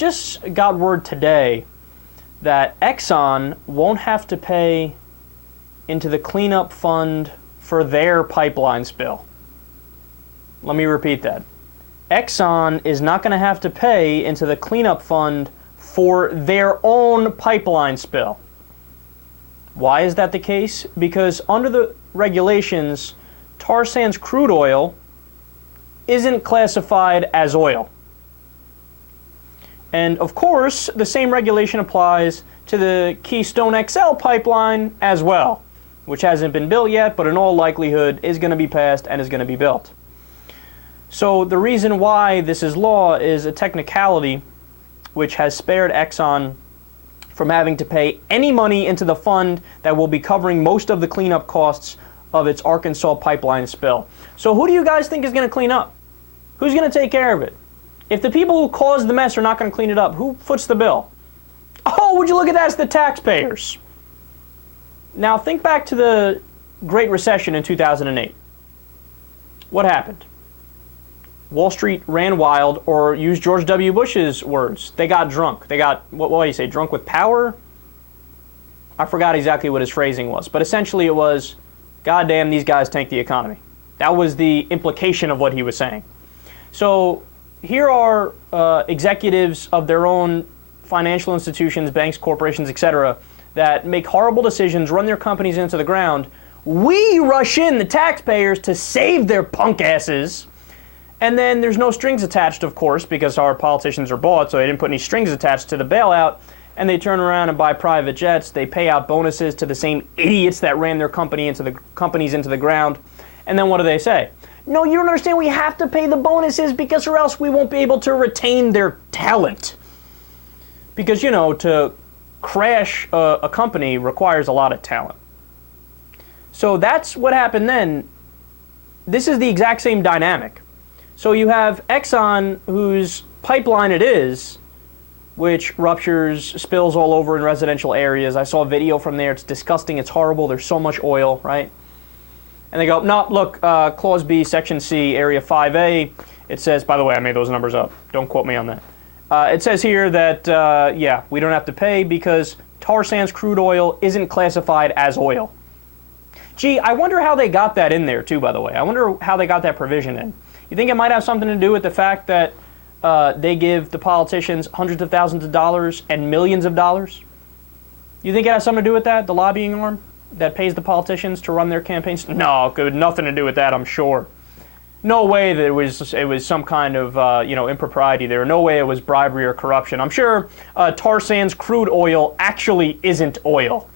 just got word today that Exxon won't have to pay into the cleanup fund for their pipeline spill. Let me repeat that. Exxon is not going to have to pay into the cleanup fund for their own pipeline spill. Why is that the case? Because under the regulations, tar sands crude oil isn't classified as oil. And of course, the same regulation applies to the Keystone XL pipeline as well, which hasn't been built yet, but in all likelihood is going to be passed and is going to be built. So the reason why this is law is a technicality which has spared Exxon from having to pay any money into the fund that will be covering most of the cleanup costs of its Arkansas pipeline spill. So who do you guys think is going to clean up? Who's going to take care of it? If the people who caused the mess are not going to clean it up, who foots the bill? Oh, would you look at that? It's the taxpayers. Now think back to the Great Recession in 2008. What happened? Wall Street ran wild, or use George W. Bush's words, they got drunk. They got, what do you say, drunk with power? I forgot exactly what his phrasing was, but essentially it was, goddamn, these guys tanked the economy. That was the implication of what he was saying. So here are executives of their own financial institutions, banks, corporations, etc., that make horrible decisions, run their companies into the ground. We rush in, the taxpayers, to save their punk asses. And then there's no strings attached, of course, because our politicians are bought, so they didn't put any strings attached to the bailout. And they turn around and buy private jets. They pay out bonuses to the same idiots that ran their companies into the ground. And then what do they say? No, you don't understand. We have to pay the bonuses because or else we won't be able to retain their talent. Because, you know, to crash a company requires a lot of talent. So that's what happened then. This is the exact same dynamic. So you have Exxon, whose pipeline it is, which ruptures, spills all over in residential areas. I saw a video from there. It's disgusting. It's horrible. There's so much oil, right? And they go, no, look, Clause B, Section C, Area 5A. It says, by the way, I made those numbers up. Don't quote me on that. It says here that, yeah, we don't have to pay because tar sands crude oil isn't classified as oil. Gee, I wonder how they got that in there, too, by the way. I wonder how they got that provision in. You think it might have something to do with the fact that they give the politicians hundreds of thousands of dollars and millions of dollars? You think it has something to do with that, the lobbying arm that pays the politicians to run their campaigns? No, it had nothing to do with that, I'm sure. No way that it was some kind of impropriety there. No way it was bribery or corruption. I'm sure tar sands crude oil actually isn't oil.